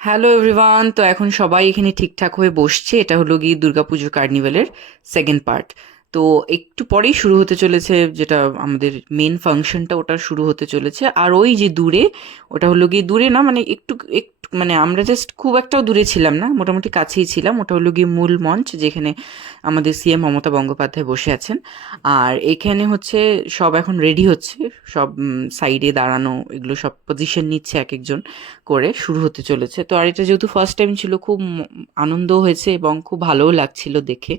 Hello everyone, তো এখন সবাই এখানে ঠিকঠাক হয়ে বসছে। এটা হলো গিয়ে দুর্গাপুজোর কার্নিভ্যালের সেকেন্ড পার্ট। তো একটু পরেই শুরু হতে চলেছে, যেটা আমাদের মেন ফাংশনটা ওটা শুরু হতে চলেছে। আর ওই যে দূরে, ওটা হলো গিয়ে দূরে না, মানে একটু একটু মানে আমরা জাস্ট খুব একটাও দূরে ছিলাম না, মোটামুটি কাছেই ছিলাম। ওটা হলো গিয়ে মূল মঞ্চ, যেখানে আমাদের সিএম মমতা বন্দ্যোপাধ্যায় বসে আছেন। আর এখানে হচ্ছে সব এখন রেডি হচ্ছে, সব সাইডে দাঁড়ানো, এগুলো সব পজিশন নিচ্ছে এক একজন করে। শুরু হতে চলেছে তো। আর এটা যেহেতু ফার্স্ট টাইম ছিল, খুব আনন্দ হয়েছে এবং খুব ভালোও লাগছিল দেখে।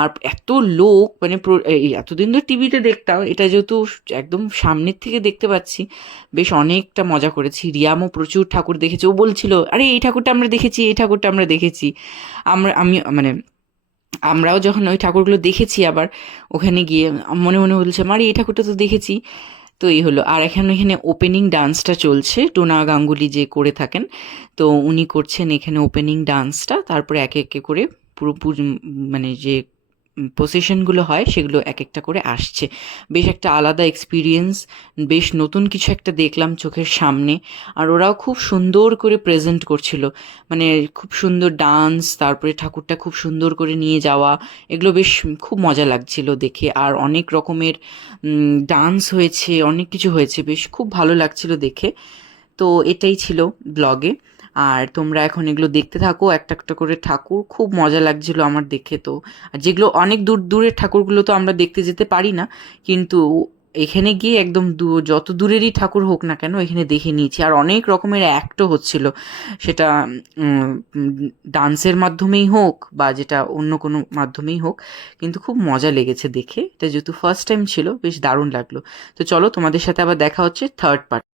আর এত লোক, মানে এই এতদিন তো টিভিতে দেখতাম, এটা যেহেতু একদম সামনের থেকে দেখতে পাচ্ছি, বেশ অনেকটা মজা করেছি। রিয়ামও প্রচুর ঠাকুর দেখেছে, ও বলছিল আরে এই ঠাকুরটা আমরা দেখেছি, এই ঠাকুরটা আমরা দেখেছি। আমি মানে আমরাও যখন ওই ঠাকুরগুলো দেখেছি, আবার ওখানে গিয়ে মনে মনে বলছে মারি এই ঠাকুরটা তো দেখেছি। তো এই হলো। আর এখন এখানে ওপেনিং ডান্সটা চলছে, টোনা গাঙ্গুলি যে করে থাকেন, তো উনি করছেন এখানে ওপেনিং ডান্সটা। তারপরে একে একে করে পুরো মানে যে পজিশনগুলো হয় সেগুলো এক একটা করে আসছে। বেশ একটা আলাদা এক্সপিরিয়েন্স, বেশ নতুন কিছু একটা দেখলাম চোখের সামনে। আর ওরাও খুব সুন্দর করে প্রেজেন্ট করছিল, মানে খুব সুন্দর ডান্স, তারপরে ঠাকুরটা খুব সুন্দর করে নিয়ে যাওয়া, এগুলো বেশ খুব মজা লাগছিল দেখে। আর অনেক রকমের ডান্স হয়েছে, অনেক কিছু হয়েছে, বেশ খুব ভালো লাগছিল দেখে। তো এটাই ছিল ব্লগে। আর তোমরা এখন এগুলো দেখতে থাকো, একটা একটা করে ঠাকুর, খুব মজা লাগছিল আমার দেখে। তো আর যেগুলো অনেক দূর দূরের ঠাকুরগুলো তো আমরা দেখতে যেতে পারি না, কিন্তু এখানে গিয়ে একদম যত দূরেরই ঠাকুর হোক না কেন এখানে দেখে নিয়েছি। আর অনেক রকমের অ্যাক্টও হচ্ছিল, সেটা ডান্সের মাধ্যমেই হোক বা যেটা অন্য কোনো মাধ্যমেই হোক, কিন্তু খুব মজা লেগেছে দেখে। এটা যেহেতু ফার্স্ট টাইম ছিল, বেশ দারুণ লাগলো। তো চলো, তোমাদের সাথে আবার দেখা হচ্ছে থার্ড পার্ট।